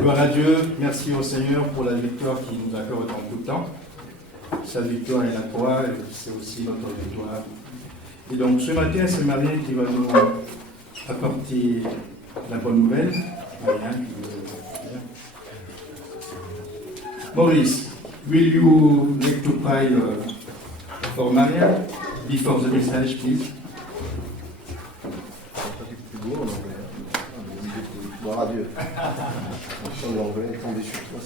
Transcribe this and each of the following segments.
Gloire à Dieu, merci au Seigneur pour la victoire qu'il nous accorde en tout temps. Sa victoire est la croix, et c'est aussi notre victoire. Et donc ce matin, c'est Marie qui va nous apporter la bonne nouvelle. Maurice, will you like to pray for Maria before the message, please? Gloire à Dieu. Le chant de l'anglais est tombé sur toi.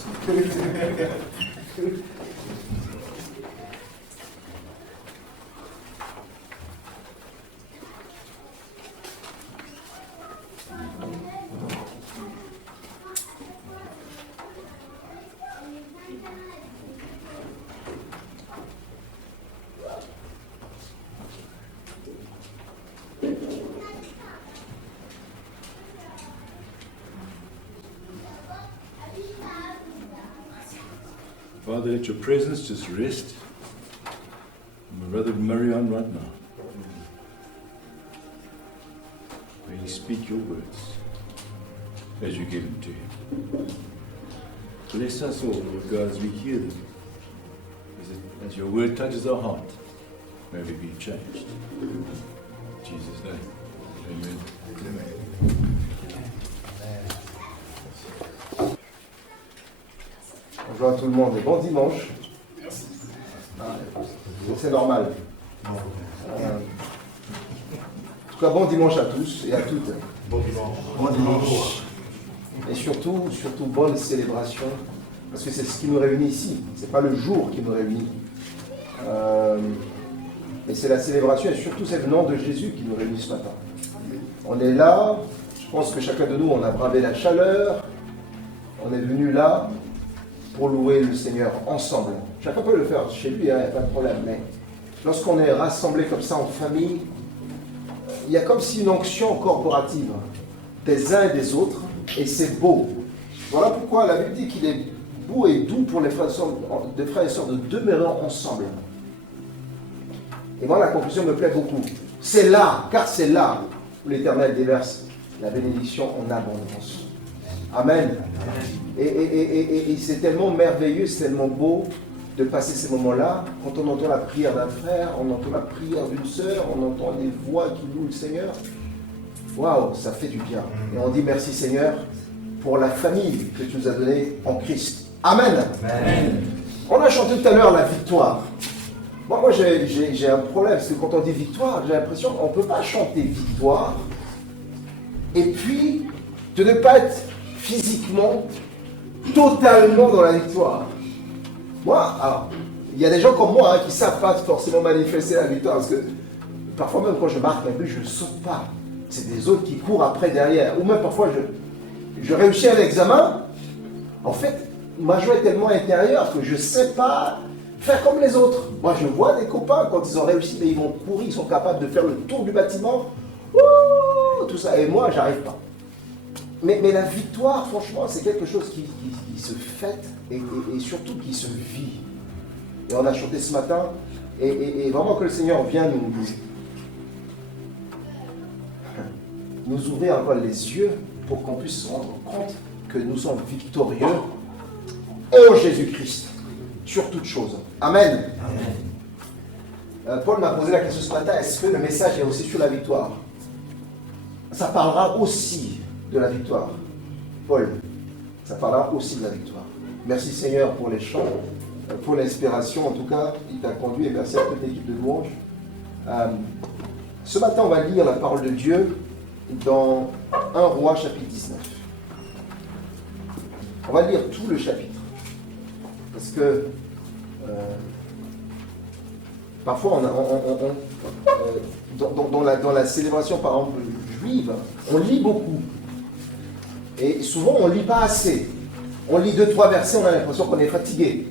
Father, let your presence just rest on my brother Marion right now. May he speak your words as you give them to him. Bless us all, Lord God, as we hear them. As your word touches our heart, may we be changed. In Jesus' name, amen. Amen. Bonjour à tout le monde et bon dimanche. C'est normal. En tout cas, bon dimanche à tous et à toutes. Bon dimanche. Bon dimanche. Et surtout bonne célébration, parce que c'est ce qui nous réunit ici. C'est pas le jour qui nous réunit. Mais c'est la célébration et surtout c'est le nom de Jésus qui nous réunit ce matin. On est là, je pense que chacun de nous, on a bravé la chaleur. On est venu là pour louer le Seigneur ensemble. Chacun peut le faire chez lui, il n'y a pas de problème. Mais lorsqu'on est rassemblés comme ça en famille, il y a comme si une onction corporative des uns et des autres, et c'est beau. Voilà pourquoi la Bible dit qu'il est beau et doux pour les frères et sœurs de demeurer ensemble. Et moi, la conclusion me plaît beaucoup. C'est là, car c'est là où l'Éternel déverse la bénédiction en abondance. Amen. Et c'est tellement merveilleux, c'est tellement beau de passer ces moments-là. Quand on entend la prière d'un frère, on entend la prière d'une sœur, on entend des voix qui louent le Seigneur. Waouh, ça fait du bien. Et on dit merci Seigneur pour la famille que tu nous as donnée en Christ. Amen. Amen. On a chanté tout à l'heure la victoire. Moi j'ai un problème, parce que quand on dit victoire, j'ai l'impression qu'on ne peut pas chanter victoire et puis de ne pas être physiquement totalement dans la victoire. Moi, alors, il y a des gens comme moi qui ne savent pas forcément manifester la victoire, parce que parfois même quand je marque un but, je ne saute pas. C'est des autres qui courent après derrière. Ou même parfois, je réussis un examen. En fait, ma joie est tellement intérieure que je ne sais pas faire comme les autres. Moi, je vois des copains, quand ils ont réussi, mais ils vont courir, ils sont capables de faire le tour du bâtiment. Ouh, tout ça. Et moi, je n'arrive pas. Mais la victoire, franchement, c'est quelque chose qui se fête et surtout qui se vit. Et on a chanté ce matin, et vraiment que le Seigneur vienne nous ouvrir encore les yeux pour qu'on puisse se rendre compte que nous sommes victorieux en Jésus-Christ, sur toute chose. Amen. Amen. Paul m'a posé la question ce matin, est-ce que le message est aussi sur la victoire? Ça parlera aussi de la victoire. Paul, ça parlera aussi de la victoire. Merci Seigneur pour les chants, pour l'inspiration. En tout cas, il t'a conduit et merci à toute l'équipe de louanges. Ce matin, on va lire la parole de Dieu dans 1 Roi chapitre 19. On va lire tout le chapitre. Parce que parfois, dans la célébration, par exemple, juive, on lit beaucoup. Et souvent, on ne lit pas assez. On lit 2-3 versets, on a l'impression qu'on est fatigué.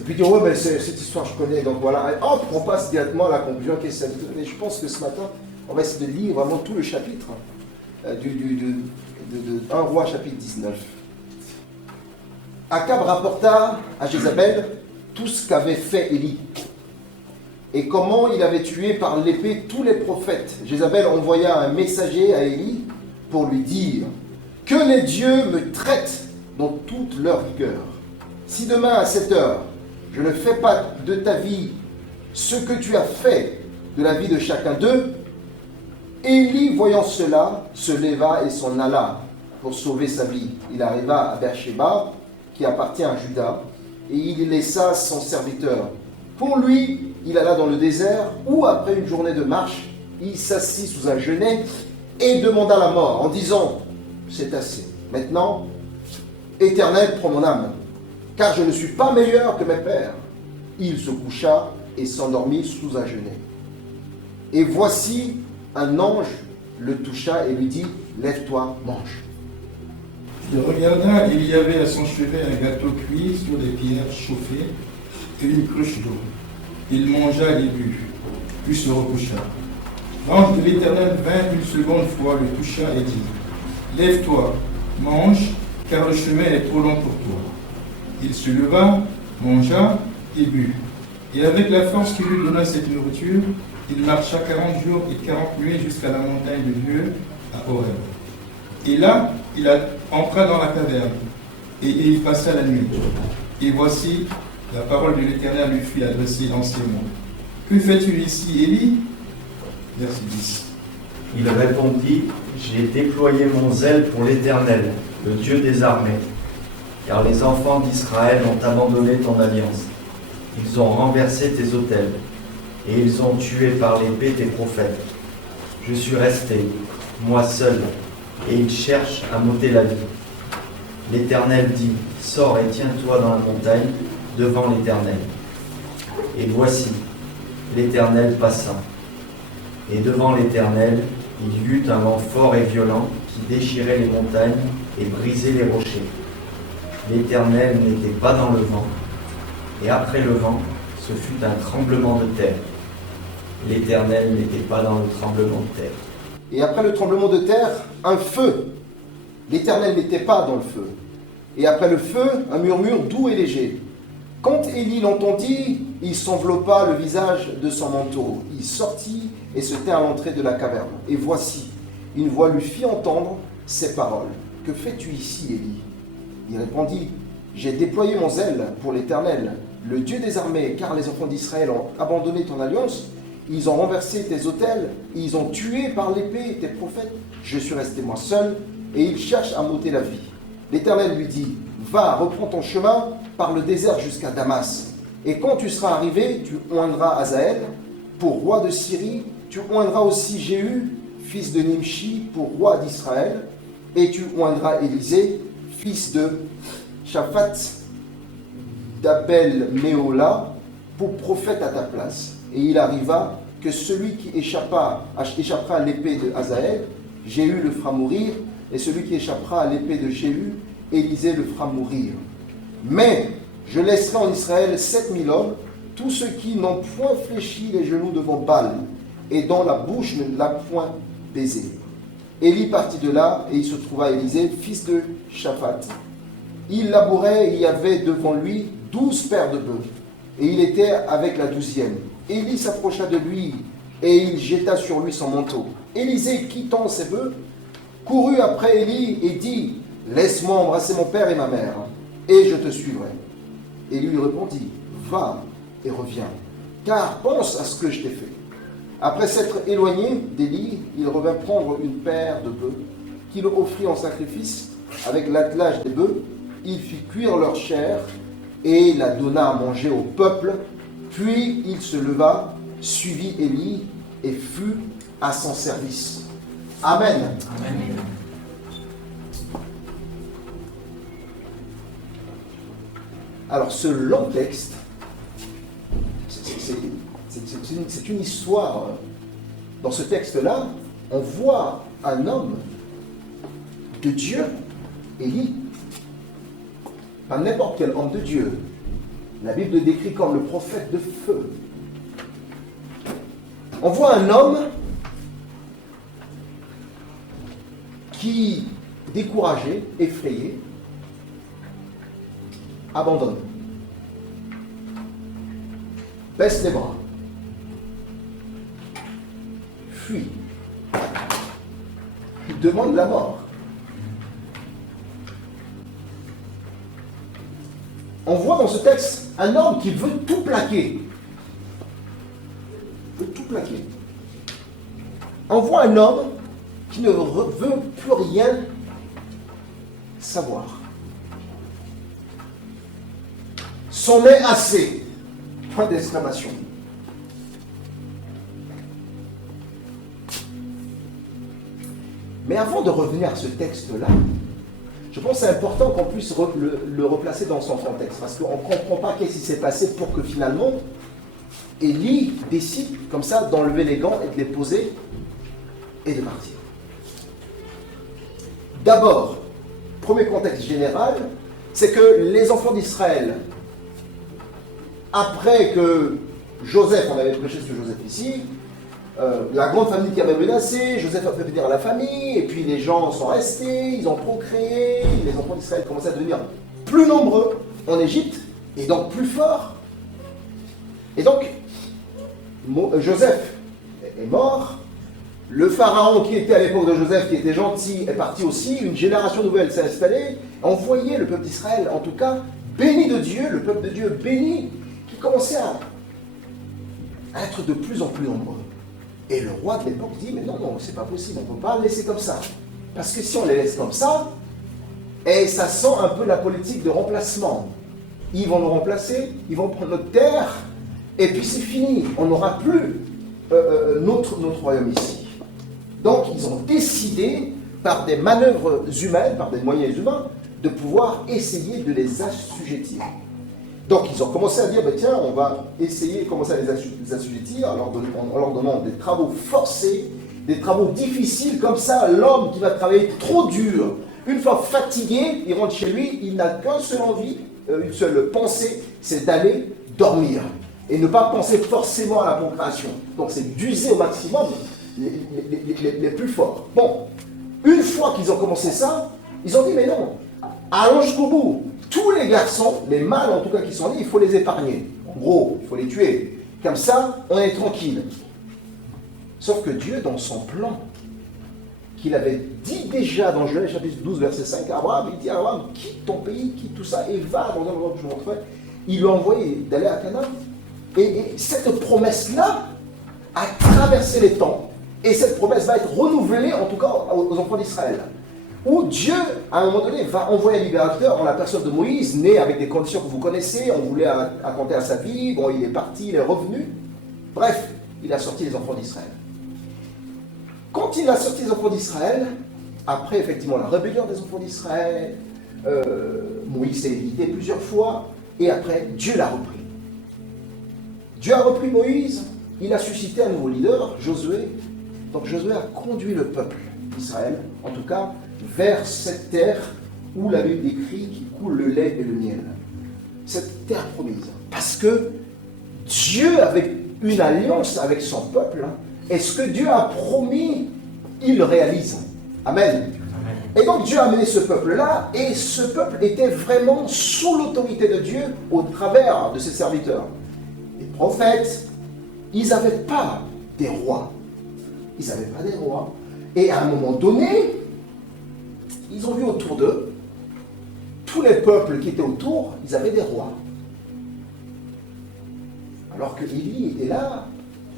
Et puis, ouais, mais cette histoire, je connais, donc voilà. Et hop, on passe directement à la conclusion qui est celle. Mais je pense que ce matin, on va essayer de lire vraiment tout le chapitre de 1 Roi chapitre 19. Akab rapporta à Jézabel tout ce qu'avait fait Élie et comment il avait tué par l'épée tous les prophètes. Jézabel envoya un messager à Élie pour lui dire « Que les dieux me traitent dans toute leur cœur. Si demain à cette heure, je ne fais pas de ta vie ce que tu as fait de la vie de chacun d'eux, Élie, voyant cela, se leva et s'en alla pour sauver sa vie. Il arriva à Beersheba, qui appartient à Juda, et il y laissa son serviteur. Pour lui, il alla dans le désert, où après une journée de marche, il s'assit sous un genêt et demanda la mort, en disant, « C'est assez. Maintenant, Éternel, prends mon âme, car je ne suis pas meilleur que mes pères. » Il se coucha et s'endormit sous un genêt. Et voici, un ange le toucha et lui dit, « Lève-toi, mange. » Il regarda et il y avait à son chevet un gâteau cuit sur des pierres chauffées et une cruche d'eau. Il mangea et but, puis se recoucha. L'ange de l'Éternel vint une seconde fois, le toucha et dit, « Lève-toi, mange, car le chemin est trop long pour toi. » Il se leva, mangea et but. Et avec la force qui lui donna cette nourriture, il marcha 40 jours et 40 nuits jusqu'à la montagne de Dieu, à Horeb. Et là, il entra dans la caverne, et il passa la nuit. Et voici, la parole de l'Éternel lui fut adressée en ces mots. « Que fais-tu ici, Élie » Verset 10. Il répondit, j'ai déployé mon zèle pour l'Éternel, le Dieu des armées, car les enfants d'Israël ont abandonné ton alliance. Ils ont renversé tes autels, et ils ont tué par l'épée tes prophètes. Je suis resté, moi seul, et ils cherchent à m'ôter la vie. L'Éternel dit, sors et tiens-toi dans la montagne, devant l'Éternel. Et voici, l'Éternel passa. Et devant l'Éternel, il y eut un vent fort et violent qui déchirait les montagnes et brisait les rochers. L'Éternel n'était pas dans le vent, et après le vent, ce fut un tremblement de terre. L'Éternel n'était pas dans le tremblement de terre. Et après le tremblement de terre, un feu. L'Éternel n'était pas dans le feu. Et après le feu, un murmure doux et léger. Quand Élie l'entendit, il s'enveloppa le visage de son manteau. Il sortit et se tint à l'entrée de la caverne. Et voici, une voix lui fit entendre ces paroles. « Que fais-tu ici, Élie » Il répondit, « J'ai déployé mon zèle pour l'Éternel, le Dieu des armées, car les enfants d'Israël ont abandonné ton alliance. Ils ont renversé tes autels, ils ont tué par l'épée tes prophètes. Je suis resté moi seul, et ils cherchent à m'ôter la vie. » L'Éternel lui dit, « Va, reprends ton chemin par le désert jusqu'à Damas. Et quand tu seras arrivé, tu oindras Hazaël pour roi de Syrie. Tu oindras aussi Jéhu, fils de Nimshi, pour roi d'Israël. Et tu oindras Élisée, fils de Shaphat d'Abel-Méola, pour prophète à ta place. Et il arriva que celui qui échappera à l'épée de Hazaël, Jéhu le fera mourir, et celui qui échappera à l'épée de Jéhu, Élisée le fera mourir. Mais je laisserai en Israël 7000 hommes, tous ceux qui n'ont point fléchi les genoux devant Baal, et dont la bouche ne l'a point baisé. » Élie partit de là, et il se trouva Élisée, fils de Shaphat. Il labourait, et il y avait devant lui 12 paires de bœufs, et il était avec la 12e. Élie s'approcha de lui, et il jeta sur lui son manteau. Élisée, quittant ses bœufs, courut après Élie et dit, « Laisse-moi embrasser mon père et ma mère, et je te suivrai. » Élie lui répondit, « Va et reviens, car pense à ce que je t'ai fait. » Après s'être éloigné d'Élie, il revint prendre une paire de bœufs, qu'il offrit en sacrifice avec l'attelage des bœufs. Il fit cuire leur chair et la donna à manger au peuple. Puis il se leva, suivit Élie et fut à son service. Amen. Amen. Alors ce long texte, c'est une histoire. Dans ce texte-là, on voit un homme de Dieu, Élie, pas n'importe quel homme de Dieu. La Bible le décrit comme le prophète de feu. On voit un homme qui, découragé, effrayé, abandonne, baisse les bras, fuit, il demande la mort. on voit dans ce texte un homme qui veut tout plaquer. Il veut tout plaquer. On voit un homme qui ne veut plus rien savoir. C'en est assez. Point d'exclamation. Mais avant de revenir à ce texte-là, je pense que c'est important qu'on puisse le replacer dans son contexte, parce qu'on ne comprend pas qu'est-ce qui s'est passé pour que finalement, Élie décide comme ça d'enlever les gants et de les poser et de partir. D'abord, premier contexte général, c'est que les enfants d'Israël, après que Joseph, on avait prêché sur Joseph ici, la grande famille qui avait menacé, Joseph a fait venir la famille, et puis les gens sont restés, ils ont procréé, les enfants d'Israël commençaient à devenir plus nombreux en Égypte, et donc plus forts. Et donc, Joseph est mort, le pharaon qui était à l'époque de Joseph, qui était gentil, est parti aussi, une génération nouvelle s'est installée, on voyait le peuple d'Israël, en tout cas, béni de Dieu, le peuple de Dieu béni, qui commençait à être de plus en plus nombreux. Et le roi de l'époque dit, mais non, c'est pas possible, on ne peut pas le laisser comme ça. Parce que si on les laisse comme ça, et ça sent un peu la politique de remplacement. Ils vont nous remplacer, ils vont prendre notre terre, et puis c'est fini, on n'aura plus notre royaume ici. Donc ils ont décidé, par des manœuvres humaines, par des moyens humains, de pouvoir essayer de les assujettir. Donc ils ont commencé à dire, tiens, on va essayer de commencer à les assujettir en leur donnant des travaux forcés, des travaux difficiles, comme ça l'homme qui va travailler trop dur, une fois fatigué, il rentre chez lui, il n'a qu'une seule envie, une seule pensée, c'est d'aller dormir. Et ne pas penser forcément à la procréation. Donc c'est d'user au maximum les plus forts. Bon, une fois qu'ils ont commencé ça, ils ont dit, mais non, allons jusqu'au bout. Tous les garçons, les mâles en tout cas qui sont nés, il faut les épargner. En gros, il faut les tuer. Comme ça, on est tranquille. Sauf que Dieu, dans son plan, qu'il avait dit déjà dans Genèse chapitre 12, verset 5, à Abraham, il dit à Abraham, quitte ton pays, quitte tout ça, et va dans un endroit que je vous montrerai. Il lui a envoyé d'aller à Canaan. Et cette promesse-là a traversé les temps. Et cette promesse va être renouvelée, en tout cas aux enfants d'Israël. Où Dieu, à un moment donné, va envoyer un libérateur en la personne de Moïse, né avec des conditions que vous connaissez, on voulait raconter à sa vie, bon, il est parti, il est revenu. Bref, il a sorti les enfants d'Israël. Quand il a sorti les enfants d'Israël, après effectivement la rébellion des enfants d'Israël, Moïs s'est évité plusieurs fois, et après, Dieu l'a repris. Dieu a repris Moïse, il a suscité un nouveau leader, Josué. Donc Josué a conduit le peuple d'Israël, en tout cas, vers cette terre où la Bible décrit qui coule le lait et le miel. Cette terre promise. Parce que Dieu avait une alliance avec son peuple. Et ce que Dieu a promis, il le réalise. Amen. Et donc Dieu a amené ce peuple-là, et ce peuple était vraiment sous l'autorité de Dieu au travers de ses serviteurs. Les prophètes, ils n'avaient pas des rois. Ils n'avaient pas des rois. Et à un moment donné, ils ont vu autour d'eux, tous les peuples qui étaient autour, ils avaient des rois. Alors que Élie était là,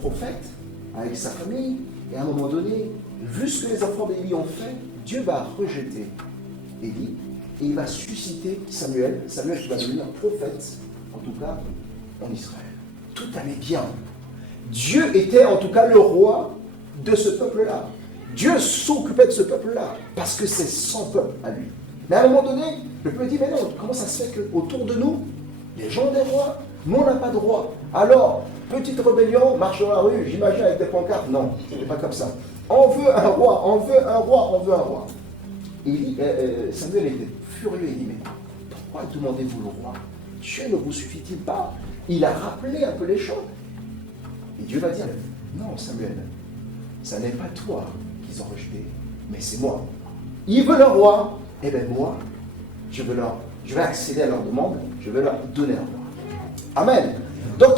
prophète, avec sa famille, et à un moment donné, vu ce que les enfants d'Élie ont fait, Dieu va rejeter Élie, et il va susciter Samuel qui va devenir prophète, en tout cas en Israël. Tout allait bien. Dieu était en tout cas le roi de ce peuple-là. Dieu s'occupait de ce peuple-là, parce que c'est son peuple à lui. Mais à un moment donné, le peuple dit, mais non, comment ça se fait qu'autour de nous, les gens ont des rois, nous on n'a pas de roi. Alors, petite rébellion, marche dans la rue, j'imagine avec des pancartes, non, ce n'est pas comme ça. On veut un roi, on veut un roi, on veut un roi. Et Samuel était furieux, il dit, mais pourquoi demandez-vous le roi? Dieu ne vous suffit-il pas? Il a rappelé un peu les choses. Et Dieu va dire, non Samuel, ça n'est pas toi qu'ils ont rejeté, mais c'est moi. Ils veulent un roi, et bien moi, je vais accéder à leur demande, je vais leur donner un roi. Amen. Donc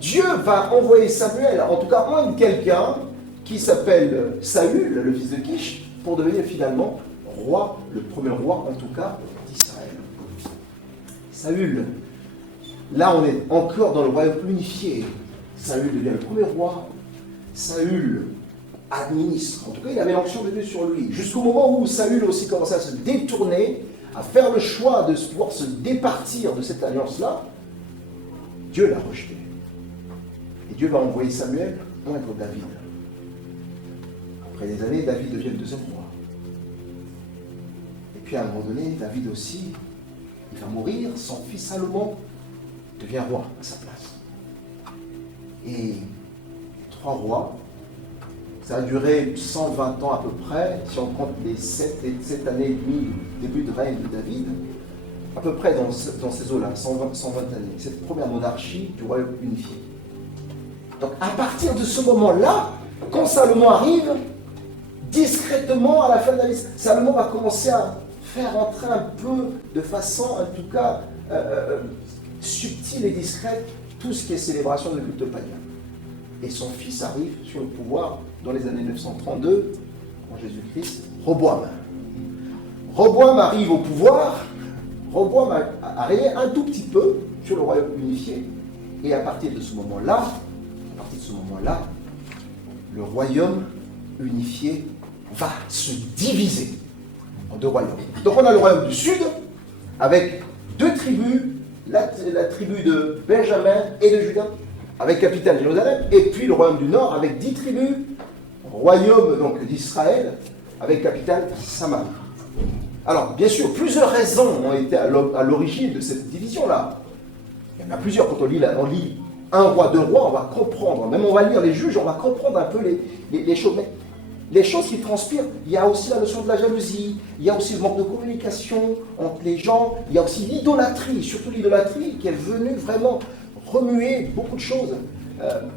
Dieu va envoyer Samuel, en tout cas un de quelqu'un qui s'appelle Saül, le fils de Kish, pour devenir finalement roi, le premier roi en tout cas d'Israël. Saül. Là, on est encore dans le royaume unifié. Saül devient le premier roi. Saül administre. En tout cas, il avait l'onction de Dieu sur lui. Jusqu'au moment où Saül aussi commençait à se détourner, à faire le choix de pouvoir se départir de cette alliance-là, Dieu l'a rejeté. Et Dieu va envoyer Samuel contre David. Après des années, David devient le deuxième roi. Et puis à un moment donné, David aussi, il va mourir, son fils Salomon devient roi à sa place. Et les 3 rois, ça a duré 120 ans à peu près, si on compte les 7 années et demie, début de règne de David, à peu près dans ces eaux-là, 120 années. Cette première monarchie du royaume unifié. Donc à partir de ce moment-là, quand Salomon arrive, discrètement à la fin de la liste, Salomon va commencer à faire entrer un peu, de façon en tout cas subtile et discrète, tout ce qui est célébration de culte païen. Et son fils arrive sur le pouvoir dans les années 932, en Jésus-Christ, Roboam. Roboam arrive au pouvoir, Roboam a régné un tout petit peu sur le royaume unifié, et à partir de ce moment-là, le royaume unifié va se diviser en 2 royaumes. Donc on a le royaume du sud, avec 2 tribus, la tribu de Benjamin et de Juda, avec capitale Jérusalem, et puis le royaume du nord, avec 10 tribus, royaume donc d'Israël, avec capitale Samarie. Alors, bien sûr, plusieurs raisons ont été à l'origine de cette division-là. Il y en a plusieurs. Quand on lit un roi, 2 rois, on va comprendre, même on va lire les juges, on va comprendre un peu les choses. Mais les choses qui transpirent, il y a aussi la notion de la jalousie, il y a aussi le manque de communication entre les gens, il y a aussi l'idolâtrie, surtout l'idolâtrie qui est venue vraiment remuer beaucoup de choses.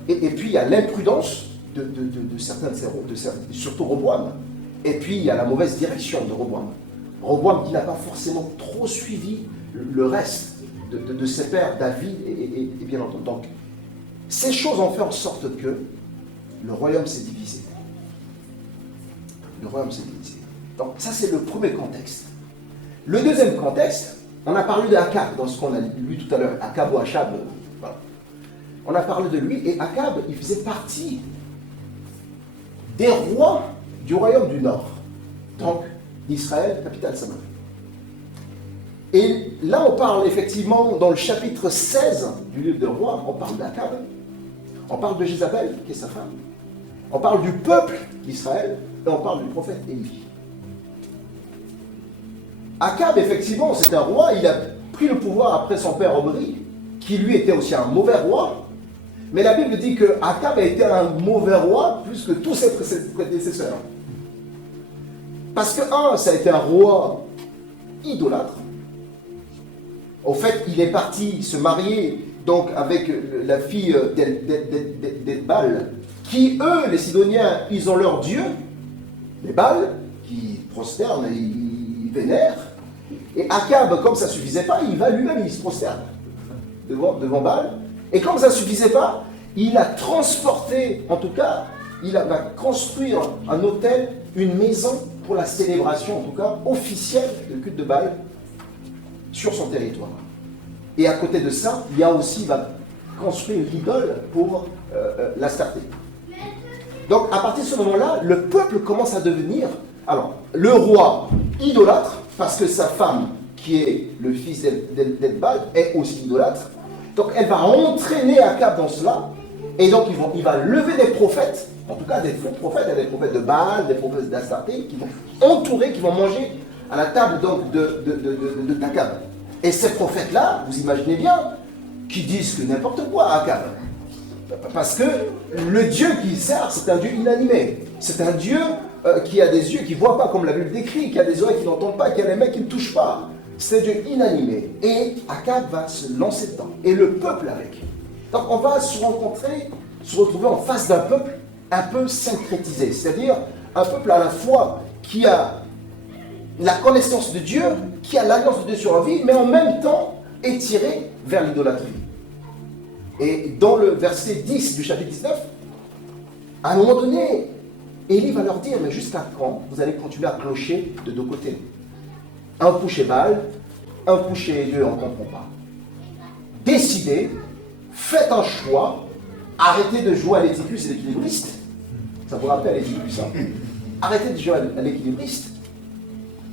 Et puis il y a l'imprudence de certains surtout Roboam. Et puis il y a la mauvaise direction de Roboam. Roboam qui n'a pas forcément trop suivi le reste de ses pères, David et bien entendu. Donc, ces choses ont fait en sorte que le royaume s'est divisé. Le royaume s'est divisé. Donc, ça, c'est le premier contexte. Le deuxième contexte, on a parlé d'Akab dans ce qu'on a lu tout à l'heure. Akab ou Achab, voilà. On a parlé de lui, et Akab, il faisait partie des rois du royaume du Nord. Donc, d'Israël, capitale Samarie. Et là, on parle effectivement, dans le chapitre 16 du livre de Rois, on parle d'Akab, on parle de Jézabel, qui est sa femme, on parle du peuple d'Israël, et on parle du prophète Élie. Akab, effectivement, c'est un roi, il a pris le pouvoir après son père Omri, qui lui était aussi un mauvais roi, mais la Bible dit que Akab a été un mauvais roi plus que tous ses prédécesseurs. Parce que, ça a été un roi idolâtre. Au fait, il est parti se marier donc avec la fille d'Edbal, qui, eux, les Sidoniens, ils ont leur dieu, les Baals, qui prosternent, ils vénèrent. Et Akab, comme ça ne suffisait pas, il va lui-même, il se prosterne devant Baal. Et comme ça ne suffisait pas, il a transporté, en tout cas, va construire un hôtel, une maison pour la célébration, en tout cas, officielle du culte de Baal sur son territoire. Et à côté de ça, il y a aussi, il va construire l'idole pour l'Astarté. Donc, à partir de ce moment-là, le peuple commence à devenir, alors, le roi idolâtre, parce que sa femme, qui est le fils d'Edbal, est aussi idolâtre. Donc, elle va entraîner Akab dans cela, et donc il va lever des prophètes, en tout cas des faux prophètes, des prophètes de Baal, des prophètes d'Astarté, qui vont entourer, qui vont manger à la table donc de Akab. Et ces prophètes-là, vous imaginez bien, qui disent que n'importe quoi à Akab. Parce que le Dieu qu'il sert, c'est un Dieu inanimé. C'est un Dieu qui a des yeux qui ne voient pas, comme la Bible décrit, qui a des oreilles qui n'entendent pas, qui a les mains qui ne touchent pas. C'est un Dieu inanimé. Et Akab va se lancer dedans. Et le peuple avec. Donc on va se retrouver en face d'un peuple un peu syncrétisé. C'est-à-dire un peuple à la fois qui a la connaissance de Dieu, qui a l'alliance de Dieu sur la vie, mais en même temps est tiré vers l'idolâtrie. Et dans le verset 10 du chapitre 19, à un moment donné, Élie va leur dire, mais jusqu'à quand vous allez continuer à clocher de 2 côtés? Un coup chez Baal, un coucher et deux, on ne comprend pas. Décidez, faites un choix, arrêtez de jouer à l'équilibriste et l'équilibriste. Ça vous rappelle l'équilibriste, hein? Arrêtez de jouer à l'équilibriste.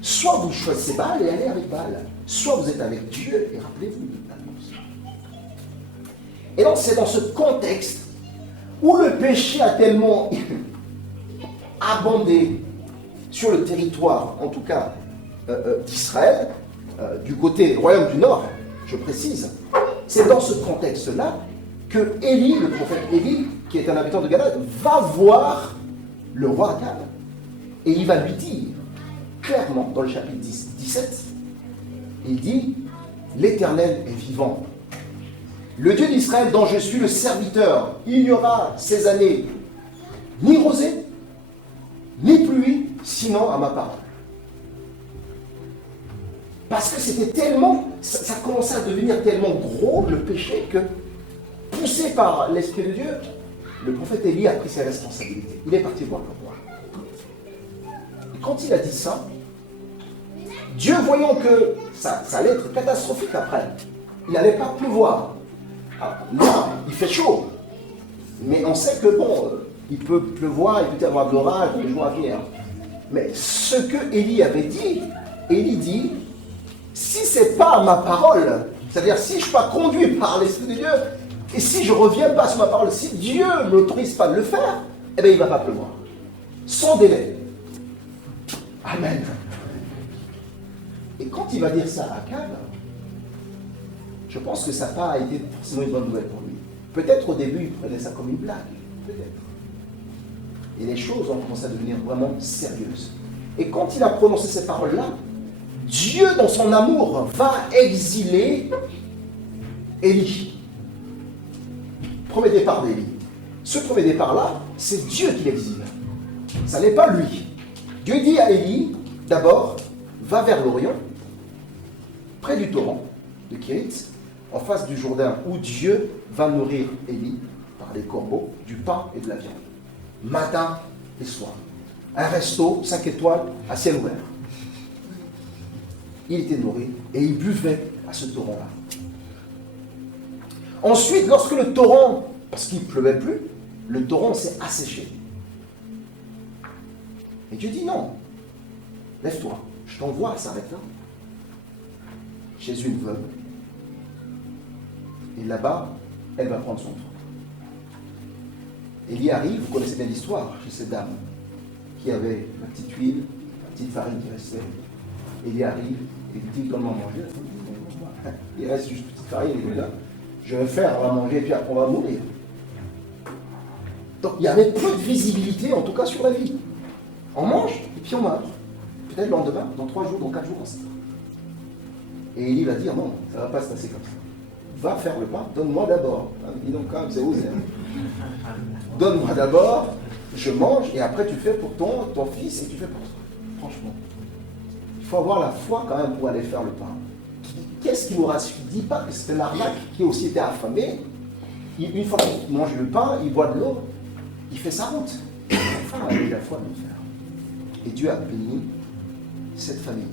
Soit vous choisissez Baal et allez avec Baal, soit vous êtes avec Dieu et rappelez-vous de l'annonce. Et donc c'est dans ce contexte où le péché a tellement abondé sur le territoire, en tout cas d'Israël, du côté royaume du Nord, je précise, c'est dans ce contexte-là que Élie, le prophète Élie, qui est un habitant de Galade, va voir le roi Akab et il va lui dire clairement dans le chapitre 17, il dit « L'Éternel est vivant. Le Dieu d'Israël dont je suis le serviteur, il n'y aura ces années ni rosée, ni pluie, sinon à ma parole. » Parce que c'était tellement, ça commençait à devenir tellement gros le péché que, poussé par l'Esprit de Dieu, le prophète Élie a pris ses responsabilités. Il est parti voir le roi. Et quand il a dit ça, Dieu voyant que ça allait être catastrophique après, il n'allait pas pleuvoir. Alors, là, il fait chaud. Mais on sait que bon, il peut pleuvoir, il peut y avoir de l'orage, les jours à venir. Mais ce que Élie avait dit, Élie dit, si ce n'est pas ma parole, c'est-à-dire si je ne suis pas conduit par l'Esprit de Dieu, et si je ne reviens pas sur ma parole, si Dieu ne m'autorise pas de le faire, eh bien il ne va pas pleuvoir. Sans délai. Amen. Et quand il va dire ça à Akab, je pense que ça n'a pas été forcément une bonne nouvelle pour lui. Peut-être au début, il prenait ça comme une blague. Peut-être. Et les choses ont commencé à devenir vraiment sérieuses. Et quand il a prononcé ces paroles-là, Dieu, dans son amour, va exiler Élie. Premier départ d'Élie. Ce premier départ-là, c'est Dieu qui l'exile. Ça n'est pas lui. Dieu dit à Élie, d'abord, va vers l'Orient, près du torrent de Kérit, en face du Jourdain, où Dieu va nourrir Élie par les corbeaux, du pain et de la viande. Matin et soir. Un resto, 5 étoiles, à ciel ouvert. Il était nourri et il buvait à ce torrent-là. Ensuite, lorsque le torrent, parce qu'il ne pleuvait plus, le torrent s'est asséché. Et Dieu dit non, lève-toi, je t'envoie à Sarepta, chez une veuve. Et là-bas, elle va prendre son trône. Élie arrive, vous connaissez bien l'histoire, chez cette dame qui avait la petite huile, la petite farine qui restait. Élie arrive et lui dit comment manger. Il reste juste petite farine et lui là. Je vais faire, on va manger et puis après on va mourir. Donc il y avait peu de visibilité, en tout cas sur la vie. On mange et puis on meurt. Peut-être le lendemain, dans 3 jours, dans 4 jours, on sait. Et Élie va dire non, ça ne va pas se passer comme ça. Va faire le pain, donne-moi d'abord. Dis donc quand même, c'est osé. Donne-moi d'abord, je mange et après tu fais pour ton fils et tu fais pour toi. Franchement. Il faut avoir la foi quand même pour aller faire le pain. Qu'est-ce qui m'aura suffi? Dis pas que c'était l'arnaque qui aussi était affamé. Une fois qu'il mange le pain, il boit de l'eau, il fait sa route. Enfin, il a eu la foi de le faire. Et Dieu a béni cette famille.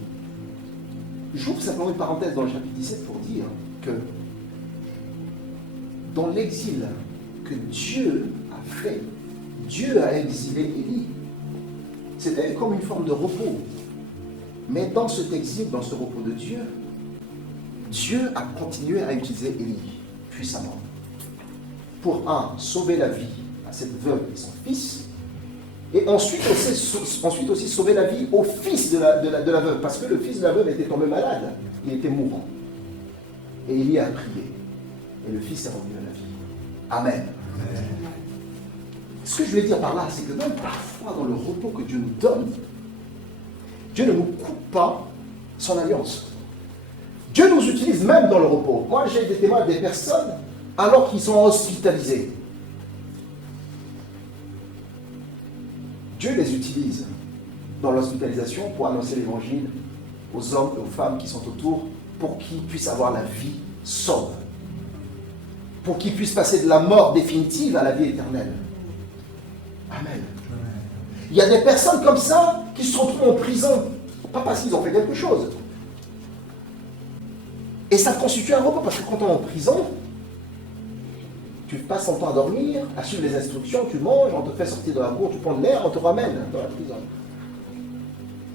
J'ouvre simplement une parenthèse dans le chapitre 17 pour dire que dans l'exil que Dieu a fait, Dieu a exilé Élie. C'était comme une forme de repos. Mais dans cet exil, dans ce repos de Dieu, Dieu a continué à utiliser Élie puissamment pour sauver la vie à cette veuve et son fils, et ensuite aussi sauver la vie au fils de la veuve, parce que le fils de la veuve était tombé malade, il était mourant. Et Élie a prié, et le fils est revenu à la vie. Amen. Amen. Ce que je veux dire par là, c'est que même parfois dans le repos que Dieu nous donne, Dieu ne nous coupe pas son alliance. Dieu nous utilise même dans le repos. Moi, j'ai des témoins des personnes alors qu'ils sont hospitalisés. Dieu les utilise dans l'hospitalisation pour annoncer l'évangile aux hommes et aux femmes qui sont autour pour qu'ils puissent avoir la vie sauve. Pour qu'ils puissent passer de la mort définitive à la vie éternelle. Amen. Il y a des personnes comme ça qui se retrouvent en prison, pas parce qu'ils ont fait quelque chose, Et ça constitue un repos, parce que quand on est en prison, tu passes ton temps à dormir, à suivre les instructions, tu manges, on te fait sortir de la cour, tu prends de l'air, on te ramène dans la prison.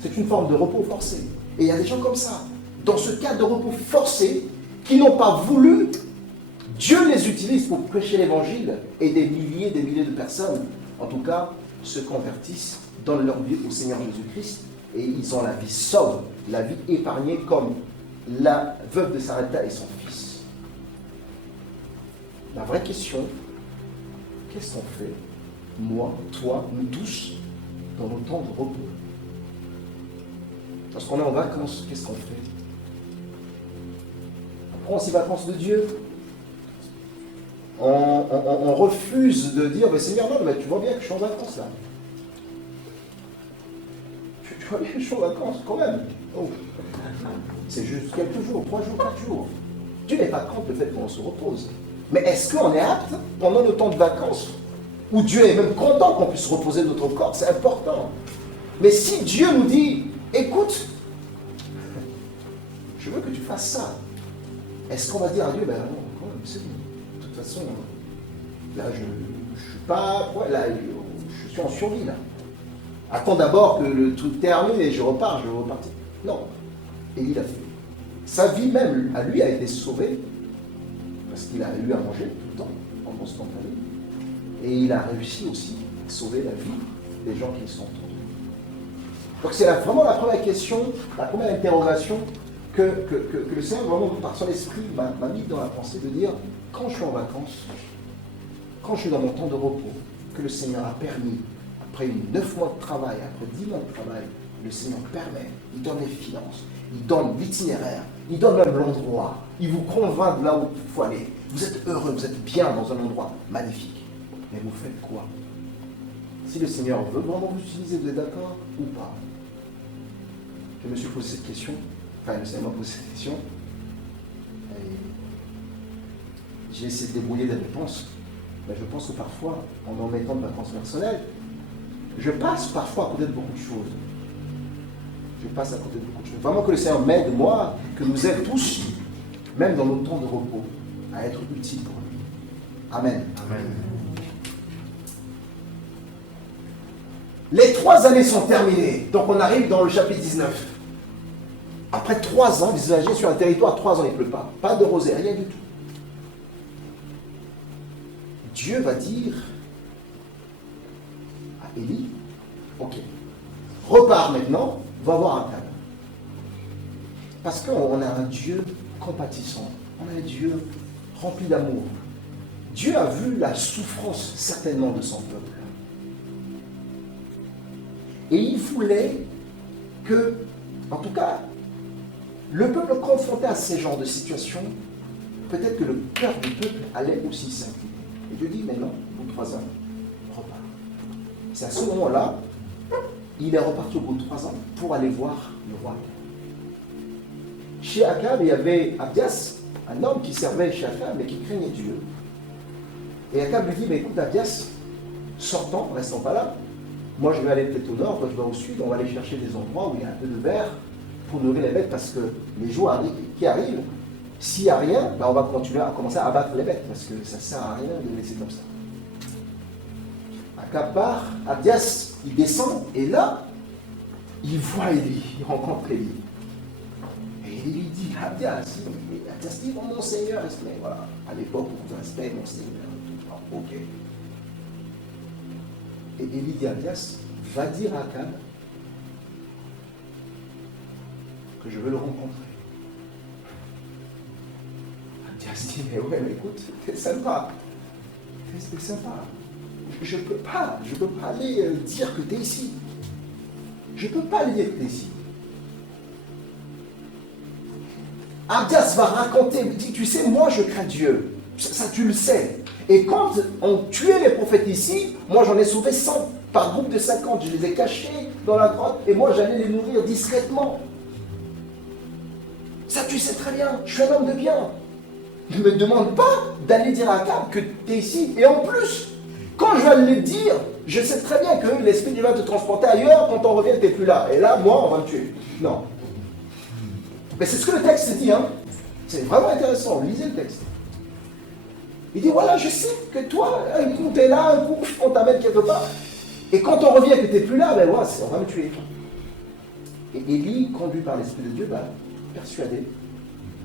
C'est une forme de repos forcé. Et il y a des gens comme ça, dans ce cadre de repos forcé, qui n'ont pas voulu, Dieu les utilise pour prêcher l'évangile, et des milliers de personnes, en tout cas, se convertissent, donnent leur vie au Seigneur Jésus-Christ, et ils ont la vie sobre, la vie épargnée, comme la veuve de Sarepta et son fils. La vraie question, qu'est-ce qu'on fait, moi, toi, nous tous, dans nos temps de repos? Lorsqu'on est en vacances, qu'est-ce qu'on fait? On prend ces vacances de Dieu. On refuse de dire, mais Seigneur, non, mais tu vois bien que je suis en vacances là. Tu vois bien que je suis en vacances quand même. Oh. C'est juste quelques jours, 3 jours, 4 jours. Dieu n'est pas contre le fait qu'on se repose. Mais est-ce qu'on est apte pendant le temps de vacances, où Dieu est même content qu'on puisse reposer notre corps? C'est important. Mais si Dieu nous dit, écoute, je veux que tu fasses ça, est-ce qu'on va dire à Dieu, ben non, quand même, c'est bon. De toute façon, là, je ne suis pas, ouais, là, je suis en survie, là. Attends d'abord que le truc termine et je repars, je vais repartir. Non. Et il a fait. Sa vie même, à lui, a été sauvée, parce qu'il a eu à manger tout le temps, pendant ce temps de vie. Et il a réussi aussi à sauver la vie des gens qui sont autour de lui. Donc c'est vraiment la première question, la première interrogation que le Seigneur, vraiment, par son esprit, m'a mis dans la pensée de dire, quand je suis en vacances, quand je suis dans mon temps de repos, que le Seigneur a permis, après 9 mois de travail, après 10 mois de travail, le Seigneur permet, il donne les finances, il donne l'itinéraire, il donne même l'endroit, il vous convainc de là où il faut aller. Vous êtes heureux, vous êtes bien dans un endroit magnifique. Mais vous faites quoi? Si le Seigneur veut vraiment vous utiliser, vous êtes d'accord ou pas? Je me suis posé cette question, enfin le Seigneur m'a posé cette question, et j'ai essayé de débrouiller des réponses. Mais je pense que parfois, en mettant de vacances personnelles, je passe parfois à côté de beaucoup de choses. Je passe à côté de beaucoup de choses. Vraiment que le Seigneur m'aide, moi, que nous aide tous, même dans nos temps de repos, à être utiles pour lui. Amen. Amen. Les 3 années sont terminées. Donc on arrive dans le chapitre 19. Après 3 ans, ils agissent sur un territoire, 3 ans, il ne pleut pas. Pas de rosée, rien du tout. Dieu va dire à Élie, ok, repars maintenant, va voir Akab. Parce qu'on a un Dieu compatissant, on a un Dieu rempli d'amour. Dieu a vu la souffrance certainement de son peuple. Et il voulait que, en tout cas, le peuple confronté à ces genres de situations, peut-être que le cœur du peuple allait aussi s'incliner. Et Dieu dit, mais non, au bout de 3 ans, repars. C'est à ce moment-là, il est reparti au bout de 3 ans pour aller voir le roi. Chez Akab, il y avait Abdias, un homme qui servait chez Akab, mais qui craignait Dieu. Et Akab lui dit, mais écoute Abdias, sortons, restons pas là. Moi, je vais aller peut-être au nord, toi tu vas au sud, on va aller chercher des endroits où il y a un peu de verre pour nourrir les bêtes, parce que les jours qui arrivent, s'il n'y a rien, ben on va continuer à commencer à abattre les bêtes, parce que ça ne sert à rien de les laisser comme ça. Akab part, Abdias, il descend, et là, il voit Élie, il rencontre Élie. Et il lui dit, Abdias dit, mon Seigneur, respect, voilà. À l'époque, on respect mon Seigneur. Ah, ok. Et Élie dit à Abdias, va dire à Akab que je veux le rencontrer. Abdias dit, mais ouais, mais écoute, t'es sympa. T'es sympa. Je peux pas aller dire que t'es ici. Je peux pas aller dire que t'es ici. Abdias va raconter, il dit, tu sais, moi je crains Dieu. Ça tu le sais. Et quand on tuait les prophètes ici, moi j'en ai sauvé 100 par groupe de 50. Je les ai cachés dans la grotte et moi j'allais les nourrir discrètement. Ça tu sais très bien, je suis un homme de bien. Ne me demande pas d'aller dire à Akab que tu es ici. Et en plus, quand je vais le dire, je sais très bien que l'Esprit divin va te transporter ailleurs, quand on revient, tu n'es plus là. Et là, moi, on va me tuer. Non. Mais c'est ce que le texte dit, hein. C'est vraiment intéressant, lisez le texte. Il dit, voilà, je sais que toi, un coup t'es là, un coup on t'amène quelque part. Et quand on revient que t'es plus là, ben voilà, on va me tuer. Et Élie, conduit par l'Esprit de Dieu, va persuader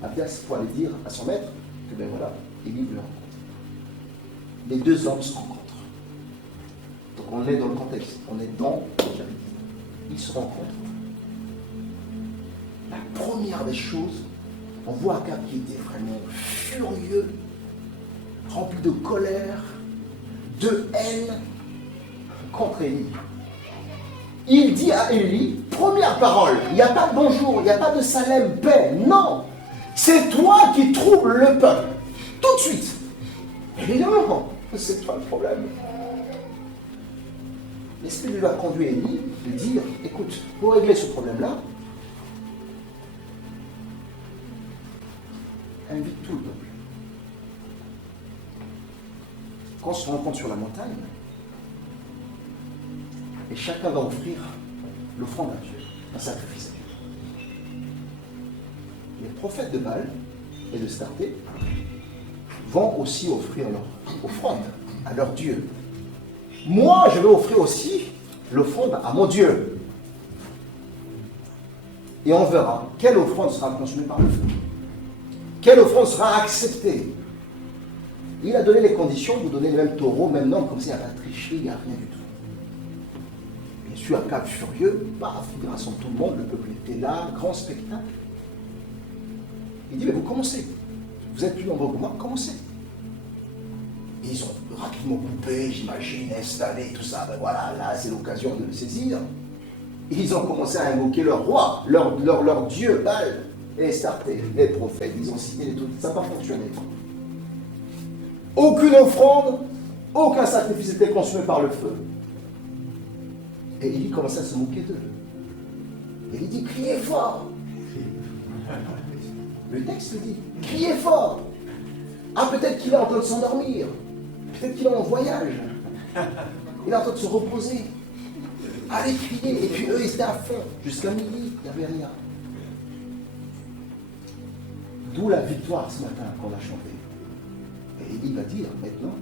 Abdias pour aller dire à son maître que ben voilà, Élie le rencontre. Les deux hommes se rencontrent. Donc on est dans le contexte, on est dans le chapitre. Ils se rencontrent. La première des choses, on voit Akab qui était vraiment furieux, rempli de colère, de haine contre Élie. Il dit à Élie, première parole, il n'y a pas de bonjour, il n'y a pas de Salem, paix, non, c'est toi qui troubles le peuple, tout de suite. Évidemment, c'est pas le problème. L'Esprit lui a conduit Élie de dire, écoute, pour régler ce problème-là, invite tout le peuple. Quand on se rencontre sur la montagne, et chacun va offrir l'offrande à Dieu, un sacrifice à Dieu. Les prophètes de Baal et de Starté vont aussi offrir leur offrande à leur Dieu. Moi, je vais offrir aussi l'offrande à mon Dieu. Et on verra quelle offrande sera consumée par le feu. Quelle offrande sera acceptée. Il a donné les conditions, vous donnez le même taureau, même nom, comme ça, il n'y a pas de tricherie, il n'y a rien du tout. Bien sûr, Akab furieux, paf, il rassemble tout le monde, le peuple était là, grand spectacle. Il dit, mais vous commencez. Vous êtes plus nombreux que moi, commencez. Et ils ont rapidement coupé, j'imagine, installé, tout ça. Ben voilà, là, c'est l'occasion de le saisir. Et ils ont commencé à invoquer leur roi, leur dieu, Baal, et Starté, les prophètes. Ils ont cité les trucs, ça n'a pas fonctionné. Aucune offrande, aucun sacrifice n'était consumé par le feu. Et il commençait à se moquer d'eux. Et il dit, criez fort. Le texte dit, criez fort. Ah, peut-être qu'il est en train de s'endormir. Peut-être qu'il est en voyage. Il est en train de se reposer. Allez crier. Et puis eux, ils étaient à fond. Jusqu'à midi, il n'y avait rien. D'où la victoire ce matin qu'on a chanté. Et Élie va dire maintenant,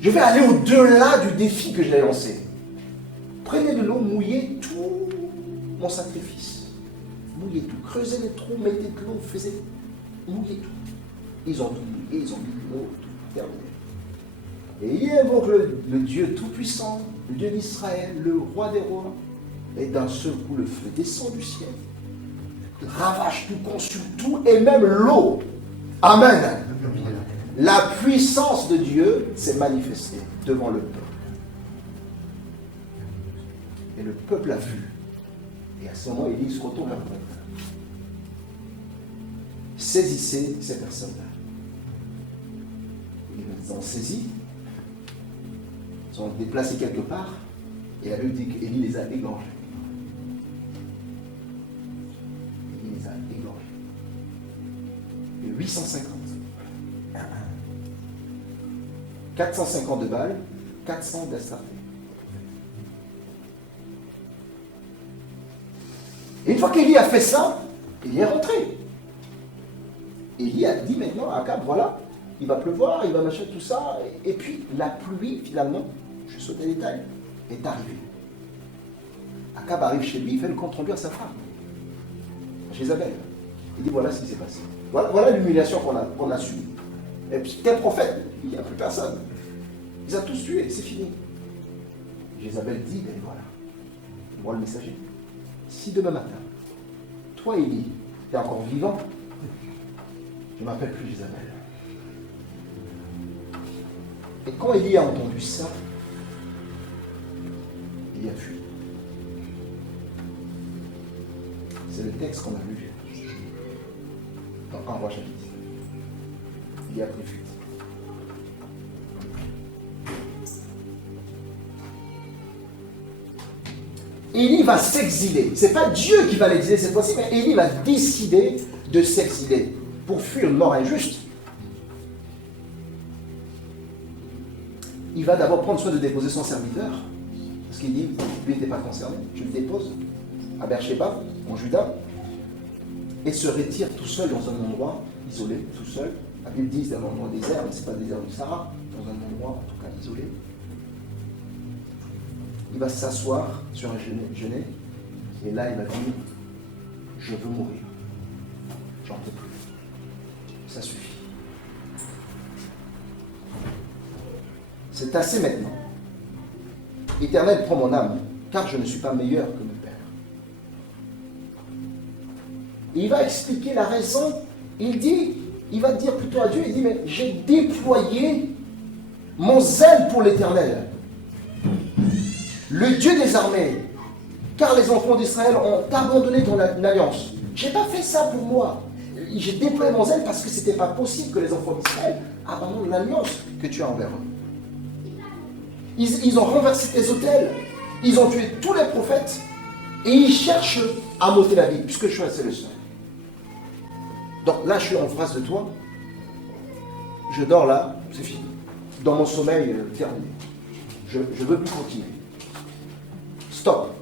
je vais aller au-delà du défi que je l'ai lancé. Prenez de l'eau, mouillez tout mon sacrifice. Mouillez tout. Creusez les trous, mettez de l'eau, mouillez tout. Ils ont tout mouillé, ils ont mis de l'eau, tout terminé. Et il invoque le Dieu tout-puissant, le Dieu d'Israël, le roi des rois. Et d'un seul coup, le feu descend du ciel, ravage tout, consume tout, et même l'eau. Amen. La puissance de Dieu s'est manifestée devant le peuple. Et le peuple a vu. Et à ce moment, Élie se retourne vers le peuple. Saisissez ces personnes-là. Ils ont saisi, ils ont déplacé quelque part, et la Bible dit qu'Élie les a égorgés. Élie les a égorgés. Et 850. 450 de Baal, 400 d'Astarté. Et une fois qu'Élie a fait ça, il est rentré. Élie a dit maintenant à Akab, voilà, il va pleuvoir, il va machin, tout ça. Et puis la pluie, finalement, je saute les détails, est arrivée. Akab arrive chez lui, il fait le compte rendu à sa femme, Jézabel. Il dit, voilà ce qui s'est passé. Voilà l'humiliation qu'on a subie. Et puis, t'es prophète, il n'y a plus personne. Ils ont tous tués, c'est fini. Jézabel dit, ben voilà, moi le messager, si demain matin, toi Élie, tu es encore vivant, je ne m'appelle plus Jézabel. Et quand Élie a entendu ça, il a fui. C'est le texte qu'on a lu dans 1 Roi chapitre. Il a pris fuite. Élie va s'exiler. Ce n'est pas Dieu qui va l'exiler cette fois-ci, mais Élie va décider de s'exiler pour fuir une mort injuste. Il va d'abord prendre soin de déposer son serviteur, parce qu'il dit, lui n'était pas concerné, je le dépose à Beersheba, en Juda. et se retire tout seul dans un endroit isolé, tout seul. La Bible dit dans un endroit désert, mais ce n'est pas le désert du Sahara, dans un endroit en tout cas isolé. Il va s'asseoir sur un genêt, et là il va dire, je veux mourir, j'en peux plus, ça suffit. C'est assez maintenant. Éternel, prends mon âme, car je ne suis pas meilleur que mon Père. Et il va expliquer la raison. Il va dire plutôt à Dieu, il dit, mais j'ai déployé mon zèle pour l'Éternel, le Dieu des armées, car les enfants d'Israël ont abandonné ton alliance. Je n'ai pas fait ça pour moi. J'ai déployé mon zèle parce que ce n'était pas possible que les enfants d'Israël abandonnent l'alliance que tu as envers eux. Ils ont renversé tes autels, ils ont tué tous les prophètes, et ils cherchent à m'ôter la vie, puisque je suis assez le seul. Donc là, je suis en face de toi, je dors là, c'est fini. Dans mon sommeil terminé. Je ne veux plus continuer. Stop.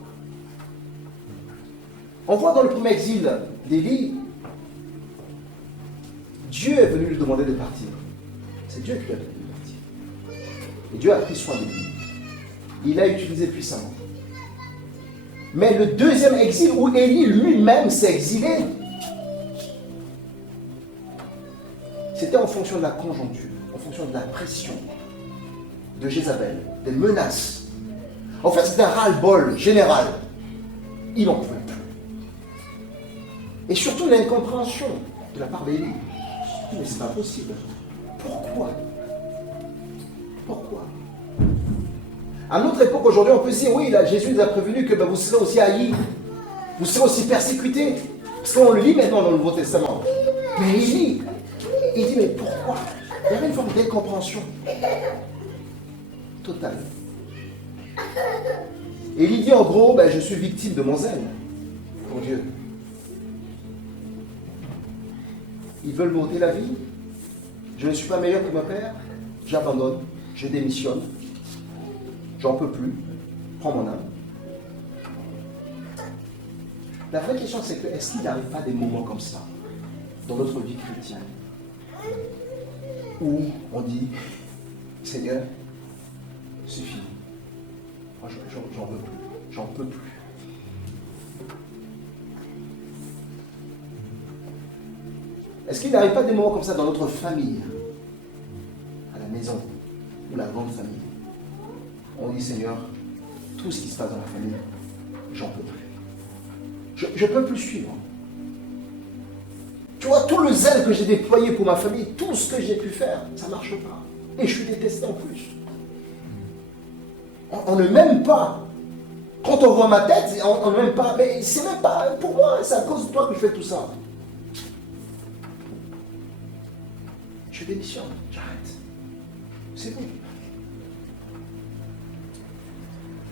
On voit dans le premier exil d'Élie, Dieu est venu lui demander de partir. C'est Dieu qui lui a demandé de partir. Et Dieu a pris soin de lui. Il l'a utilisé puissamment. Mais le deuxième exil où Élie lui-même s'est exilé, c'était en fonction de la conjoncture, en fonction de la pression de Jézabel, des menaces. En fait, c'était un ras-le-bol général. Il n'en pouvait plus. Et surtout l'incompréhension de la part d'Élie. Mais c'est pas possible. Pourquoi? Pourquoi? À notre époque, aujourd'hui, on peut se dire, oui, là, Jésus nous a prévenu que vous serez aussi haïs, vous serez aussi persécutés. Parce qu'on le lit maintenant dans le Nouveau Testament. Mais il dit, mais pourquoi? Il y avait une forme d'incompréhension totale. Et il dit en gros, je suis victime de mon zèle pour Dieu. Ils veulent m'ôter la vie. Je ne suis pas meilleur que mon Père. J'abandonne, je démissionne. J'en peux plus. Prends mon âme. La vraie question, c'est que est-ce qu'il n'arrive pas des moments comme ça dans notre vie chrétienne où on dit, Seigneur, c'est fini. Moi, j'en veux plus. J'en peux plus. Est-ce qu'il n'arrive pas des moments comme ça dans notre famille, à la maison, ou la grande famille? On dit, Seigneur, tout ce qui se passe dans la famille, j'en peux plus. Je ne peux plus suivre. Tu vois, tout le zèle que j'ai déployé pour ma famille, tout ce que j'ai pu faire, ça ne marche pas. Et je suis détesté en plus. On ne m'aime pas. Quand on voit ma tête, on ne m'aime pas. Mais c'est même pas pour moi, c'est à cause de toi que je fais tout ça. Je démissionne, j'arrête. C'est bon.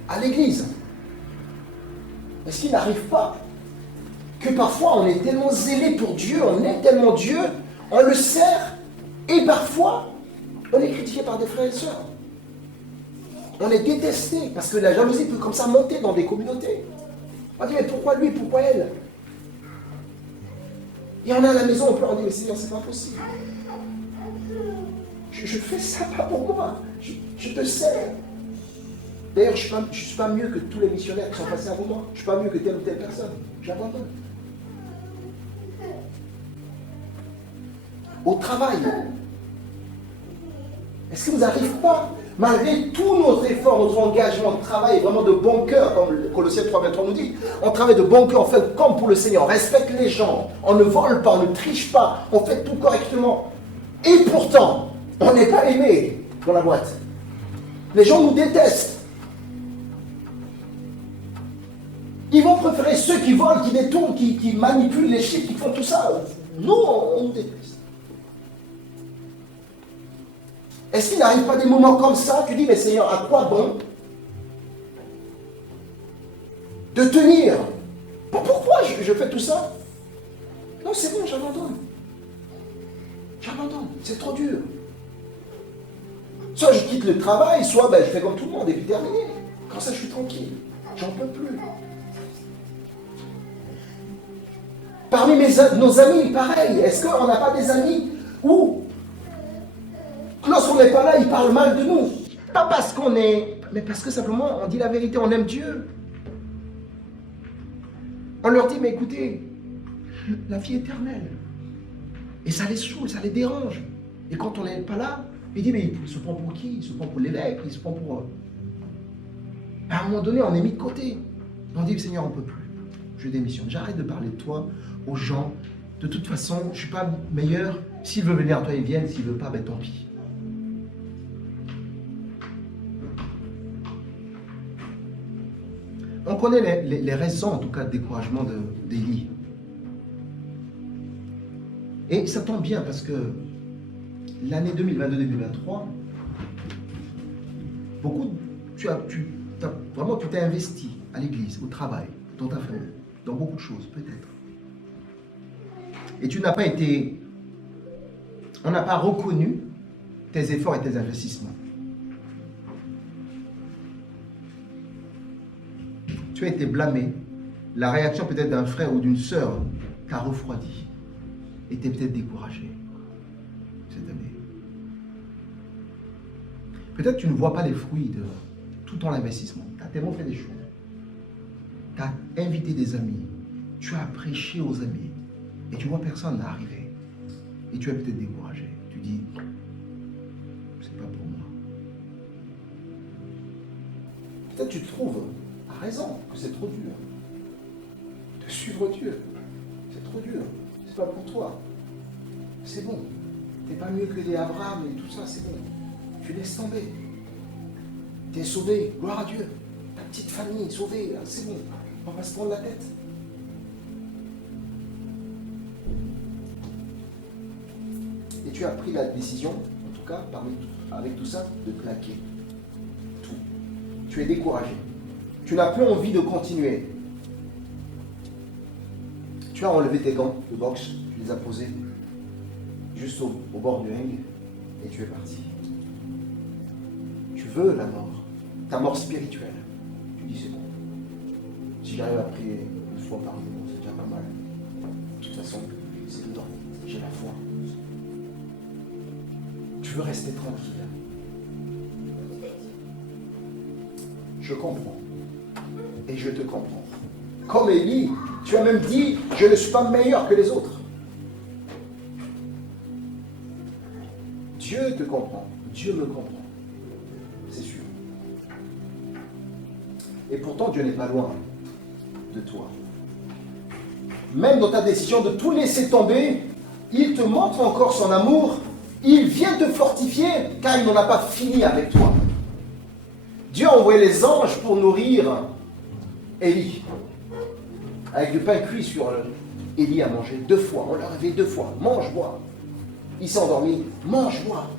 À l'église, est-ce qu'il n'arrive pas que parfois on est tellement zélé pour Dieu, on aime tellement Dieu, on le sert, et parfois on est critiqué par des frères et sœurs. On est détesté, parce que la jalousie peut comme ça monter dans des communautés. On dit, mais pourquoi lui, pourquoi elle? Et on est à la maison, on peut en dire, mais Seigneur, c'est pas possible. Je fais ça pas pour moi, je te sers. D'ailleurs, je ne suis pas mieux que tous les missionnaires qui sont passés avant moi. Je ne suis pas mieux que telle ou telle personne. J'abandonne. Au travail, est-ce que vous n'arrivez pas, malgré tout notre effort, notre engagement de travail, vraiment de bon cœur, comme Colossiens 3:23 nous dit, on travaille de bon cœur, on fait comme pour le Seigneur, on respecte les gens, on ne vole pas, on ne triche pas, on fait tout correctement. Et pourtant, on n'est pas aimé dans la boîte. Les gens nous détestent. Ils vont préférer ceux qui volent, qui détournent, qui manipulent les chiffres, qui font tout ça. Nous, on déteste. Est-ce qu'il n'arrive pas des moments comme ça? Tu dis, mais Seigneur, à quoi bon de tenir? Pourquoi je fais tout ça? Non, c'est bon, j'abandonne. J'abandonne, c'est trop dur. Soit je quitte le travail, soit je fais comme tout le monde et puis terminé. Comme ça, je suis tranquille. J'en peux plus. Parmi nos amis, pareil. Est-ce qu'on n'a pas des amis où, lorsqu'on n'est pas là, ils parlent mal de nous? Pas parce qu'on est... mais parce que simplement, on dit la vérité, on aime Dieu. On leur dit, mais écoutez, la vie éternelle. Et ça les saoule, ça les dérange. Et quand on n'est pas là, il dit, mais il se prend pour qui? Il se prend pour l'évêque, il se prend pour... À un moment donné, on est mis de côté. On dit, Seigneur, on ne peut plus. Je démissionne. J'arrête de parler de toi aux gens. De toute façon, je ne suis pas meilleur. S'il veut venir à toi, il vienne. S'il ne veut pas, ben tant pis. On connaît les raisons, en tout cas, de découragement d'Élie. Et ça tombe bien parce que l'année 2022-2023, tu t'es investi à l'église, au travail, dans ta famille, dans beaucoup de choses, peut-être. Et on n'a pas reconnu tes efforts et tes investissements. Tu as été blâmé. La réaction peut-être d'un frère ou d'une sœur t'a refroidi. Et t'es peut-être découragé cette année. Peut-être que tu ne vois pas les fruits de tout ton investissement. Tu as tellement fait des choses. Tu as invité des amis. Tu as prêché aux amis. Et tu vois personne n'arriver. Et tu es peut-être découragé. Tu dis, c'est pas pour moi. Peut-être tu trouves, à raison, que c'est trop dur. De suivre Dieu. C'est trop dur. C'est pas pour toi. C'est bon. T'es pas mieux que les Abraham et tout ça, c'est bon. Tu laisses tomber. T'es sauvé. Gloire à Dieu. Ta petite famille sauvée, c'est bon. On va se prendre la tête. Et tu as pris la décision, en tout cas, avec tout ça, de plaquer tout. Tu es découragé. Tu n'as plus envie de continuer. Tu as enlevé tes gants de boxe, tu les as posés juste au bord du ring et tu es parti. Tu veux la mort, ta mort spirituelle. Tu dis c'est bon. Si j'arrive à prier une fois par jour, c'est déjà pas mal. De toute façon, c'est dedans, j'ai la foi. Tu veux rester tranquille. Je comprends. Et je te comprends. Comme Élie, tu as même dit, je ne suis pas meilleur que les autres. Dieu te comprend. Dieu me comprend. C'est sûr. Et pourtant, Dieu n'est pas loin de toi. Même dans ta décision de tout laisser tomber, il te montre encore son amour. Il vient te fortifier, car il n'en a pas fini avec toi. Dieu a envoyé les anges pour nourrir Élie. Avec du pain cuit sur Élie a mangé 2 fois. On l'a réveillé 2 fois. Mange, bois. Il s'est endormi. Mange, bois.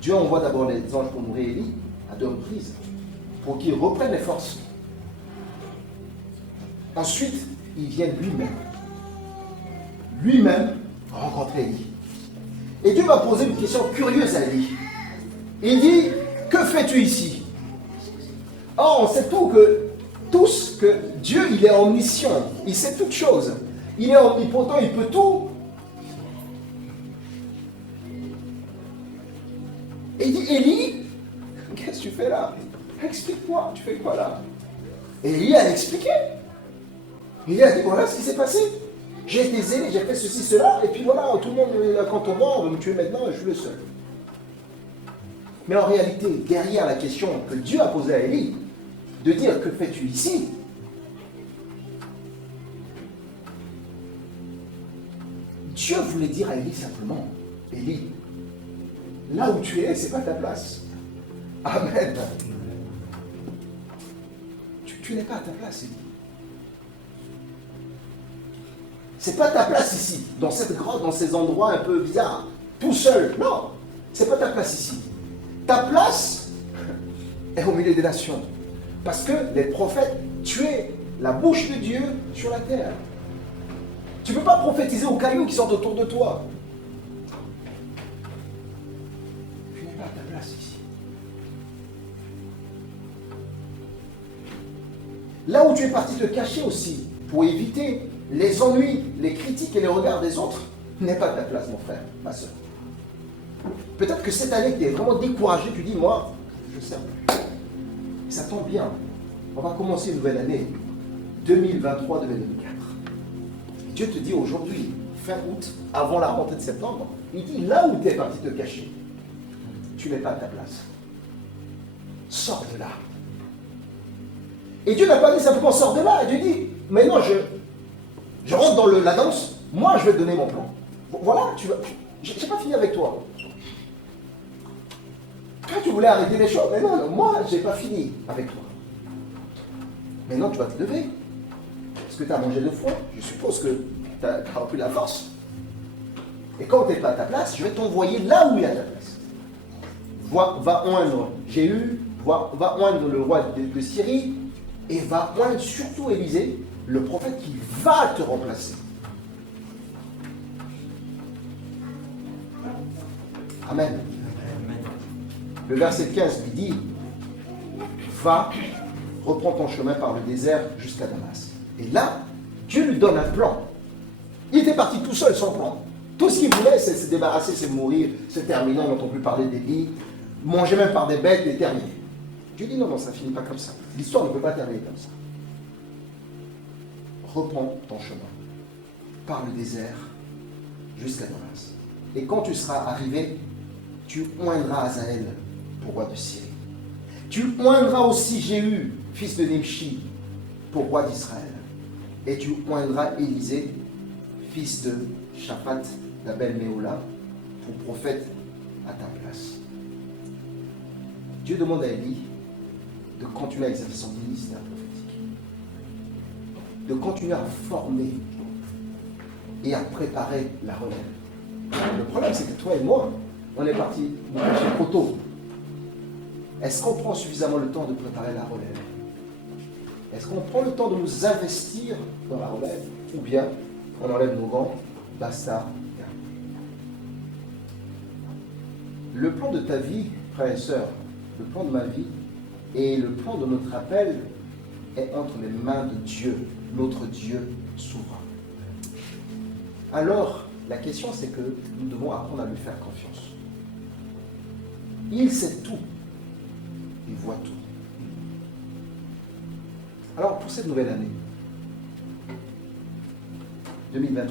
Dieu envoie d'abord les anges pour nourrir Élie à 2 reprises, pour qu'il reprenne les forces. Ensuite, il vient lui-même rencontrer Élie. Et Dieu va poser une question curieuse à Élie. Il dit, que fais-tu ici? Or, on sait tous que Dieu, il est omniscient. Il sait toutes choses. Il est omnipotent, il peut tout. Et il dit, Élie, qu'est-ce que tu fais là? Explique-moi, tu fais quoi là? Et Élie a expliqué. Il a dit, voilà ce qui s'est passé. J'ai été zélé, j'ai fait ceci, cela, et puis voilà, tout le monde, quand on va, on va me tuer maintenant, et je suis le seul. Mais en réalité, derrière la question que Dieu a posée à Élie, de dire, que fais-tu ici? Dieu voulait dire à Élie simplement, Élie, là où tu es, c'est pas ta place. Amen. Tu n'es pas à ta place, Élie. C'est pas ta place ici, dans cette grotte, dans ces endroits un peu bizarres, tout seul. Non, c'est pas ta place ici. Ta place est au milieu des nations. Parce que les prophètes tuaient la bouche de Dieu sur la terre. Tu ne peux pas prophétiser aux cailloux qui sont autour de toi. Tu n'es pas à ta place ici. Là où tu es parti te cacher aussi, pour éviter les ennuis, les critiques et les regards des autres, n'est pas ta place, mon frère, ma soeur. Peut-être que cette année, tu es vraiment découragé, tu dis, moi, je ne sers plus. Ça tombe bien. On va commencer une nouvelle année, 2023-2024. Dieu te dit aujourd'hui, fin août, avant la rentrée de septembre, il dit, là où tu es parti te cacher, tu n'es pas à ta place. Sors de là. Et Dieu n'a pas dit simplement sors de là. Dieu dit, mais non, je rentre dans la danse, moi je vais te donner mon plan. Voilà, je n'ai pas fini avec toi. Quand tu voulais arrêter les choses, mais non, moi je n'ai pas fini avec toi. Maintenant tu vas te lever. Parce que tu as mangé 2 fois, je suppose que tu as repris la force. Et quand tu n'es pas à ta place, je vais t'envoyer là où il y a ta place. Va oindre Jéhu, va oindre le roi de Syrie, et va oindre surtout Élisée, le prophète qui va te remplacer. Amen. Le verset 15 lui dit, va, reprends ton chemin par le désert jusqu'à Damas. Et là, Dieu lui donne un plan. Il était parti tout seul sans plan. Tout ce qu'il voulait, c'est se débarrasser, c'est mourir, c'est terminé, on n'entend plus parler d'Élie, manger même par des bêtes et terminer. Dieu dit non, ça ne finit pas comme ça. L'histoire ne peut pas terminer comme ça. Reprends ton chemin par le désert jusqu'à Damas. Et quand tu seras arrivé, tu oindras Azaël pour roi de Syrie. Tu oindras aussi Jéhu, fils de Nimshi, pour roi d'Israël. Et tu oindras Élisée, fils de Shaphat d'Abel-Méhola, pour prophète à ta place. Dieu demande à Élie de continuer à exercer son ministère prophétique, de continuer à former et à préparer la relève. Le problème, c'est que toi et moi, on est parti nous cacher trop tôt. Est-ce qu'on prend suffisamment le temps de préparer la relève? Est-ce qu'on prend le temps de nous investir dans la relève? Ou bien on enlève nos gants, basta. Le plan de ta vie, frères et sœurs, le plan de ma vie et le plan de notre appel est entre les mains de Dieu, notre Dieu souverain. Alors, la question c'est que nous devons apprendre à lui faire confiance. Il sait tout. Il voit tout. Alors, pour cette nouvelle année, 2023-2024,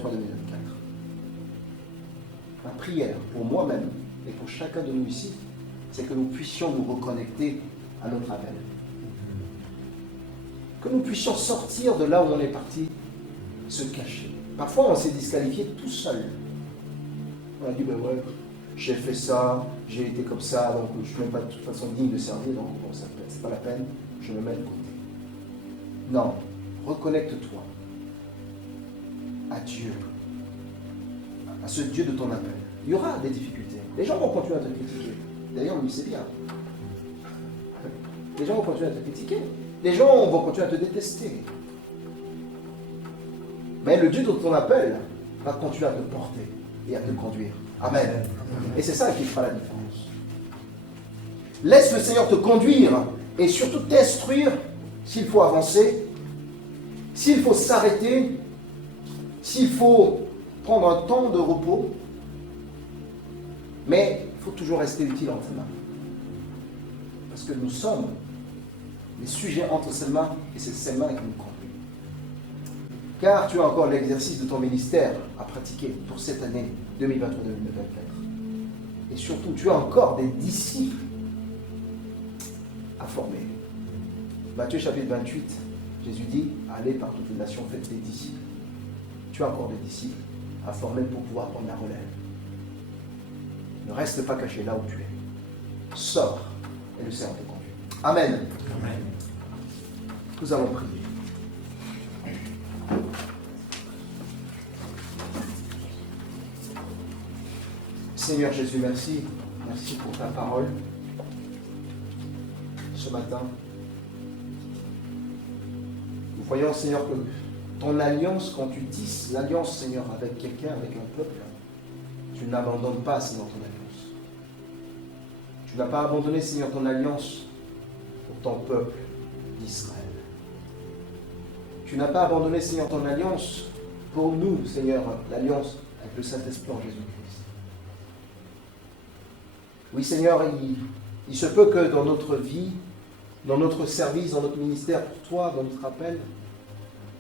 ma prière pour moi-même et pour chacun de nous ici, c'est que nous puissions nous reconnecter à notre appel. Que nous puissions sortir de là où on est parti, se cacher. Parfois, on s'est disqualifié tout seul. On a dit, ben ouais, j'ai fait ça, j'ai été comme ça, donc je ne suis même pas de toute façon digne de servir, donc bon, c'est pas la peine, je me mets de côté. Non, reconnecte-toi à Dieu, à ce Dieu de ton appel. Il y aura des difficultés. Les gens vont continuer à te critiquer. D'ailleurs, lui, c'est bien. Les gens vont continuer à te critiquer. Les gens vont continuer à te détester. Mais le Dieu de ton appel va continuer à te porter et à te conduire. Amen. Et c'est ça qui fera la différence. Laisse le Seigneur te conduire et surtout t'instruire s'il faut avancer, s'il faut s'arrêter, s'il faut prendre un temps de repos. Mais il faut toujours rester utile entre ses mains. Parce que nous sommes les sujets entre ses mains et c'est ses mains qui nous conduisent. Car tu as encore l'exercice de ton ministère à pratiquer pour cette année 2023-2024. Et surtout, tu as encore des disciples à former. Matthieu chapitre 28, Jésus dit, allez par toutes les nations, faites des disciples. Tu as encore des disciples à former pour pouvoir prendre la relève. Ne reste pas caché là où tu es. Sors et le Seigneur te conduit. Amen. Amen. Nous allons prier. Seigneur Jésus, merci. Merci pour ta parole ce matin. Nous voyons, Seigneur, que ton alliance, quand tu tisses l'alliance, Seigneur, avec quelqu'un, avec un peuple, tu n'abandonnes pas, Seigneur, ton alliance. Tu n'as pas abandonné, Seigneur, ton alliance pour ton peuple d'Israël. Tu n'as pas abandonné, Seigneur, ton alliance pour nous, Seigneur, l'alliance avec le Saint-Esprit en Jésus-Christ. Oui, Seigneur, il se peut que dans notre vie, dans notre service, dans notre ministère, pour toi, dans notre appel,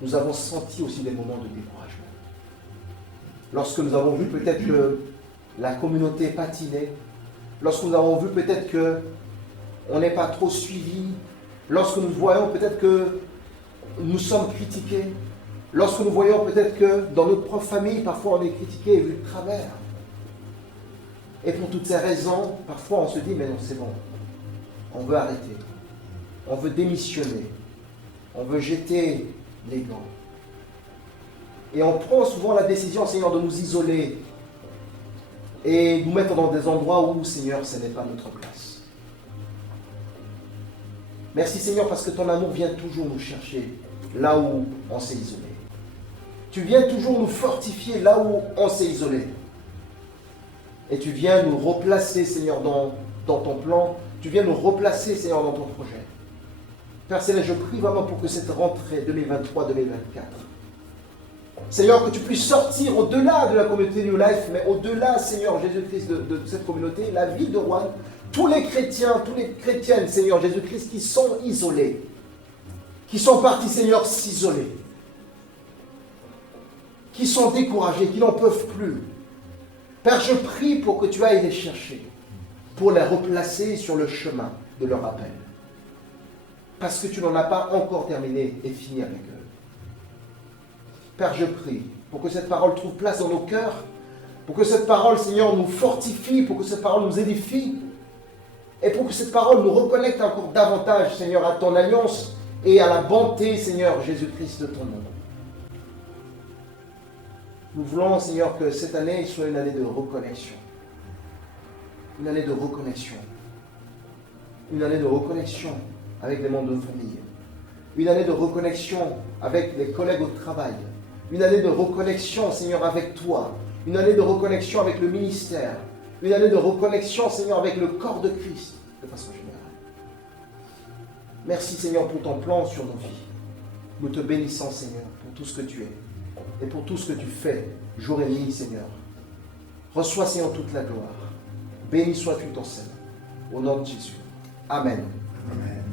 nous avons senti aussi des moments de découragement. Lorsque nous avons vu peut-être que la communauté patinait, lorsque nous avons vu peut-être qu'on n'est pas trop suivi, lorsque nous voyons peut-être que nous sommes critiqués, lorsque nous voyons peut-être que dans notre propre famille, parfois on est critiqué et vu de travers. Et pour toutes ces raisons, parfois on se dit, mais non, c'est bon, on veut arrêter, on veut démissionner, on veut jeter les gants. Et on prend souvent la décision, Seigneur, de nous isoler et nous mettre dans des endroits où, Seigneur, ce n'est pas notre place. Merci, Seigneur, parce que ton amour vient toujours nous chercher là où on s'est isolé. Tu viens toujours nous fortifier là où on s'est isolé. Et tu viens nous replacer, Seigneur, dans ton plan. Tu viens nous replacer, Seigneur, dans ton projet. Père Céleste, je prie vraiment pour que cette rentrée 2023-2024, Seigneur, que tu puisses sortir au-delà de la communauté New Life, mais au-delà, Seigneur Jésus-Christ, de cette communauté, la vie de Rouen, tous les chrétiens, toutes les chrétiennes, Seigneur Jésus-Christ, qui sont isolés, qui sont partis, Seigneur, s'isoler, qui sont découragés, qui n'en peuvent plus. Père, je prie pour que tu ailles les chercher, pour les replacer sur le chemin de leur appel. Parce que tu n'en as pas encore terminé et fini avec eux. Père, je prie pour que cette parole trouve place dans nos cœurs, pour que cette parole, Seigneur, nous fortifie, pour que cette parole nous édifie, et pour que cette parole nous reconnecte encore davantage, Seigneur, à ton alliance et à la bonté, Seigneur Jésus-Christ, de ton nom. Nous voulons, Seigneur, que cette année soit une année de reconnexion. Une année de reconnexion. Une année de reconnexion avec les membres de famille. Une année de reconnexion avec les collègues au travail. Une année de reconnexion, Seigneur, avec toi. Une année de reconnexion avec le ministère. Une année de reconnexion, Seigneur, avec le corps de Christ, de façon générale. Merci, Seigneur, pour ton plan sur nos vies. Nous te bénissons, Seigneur, pour tout ce que tu es et pour tout ce que tu fais, jour et nuit, Seigneur. Reçois, Seigneur, toute la gloire. Béni sois-tu ton Seigneur. Au nom de Jésus. Amen. Amen.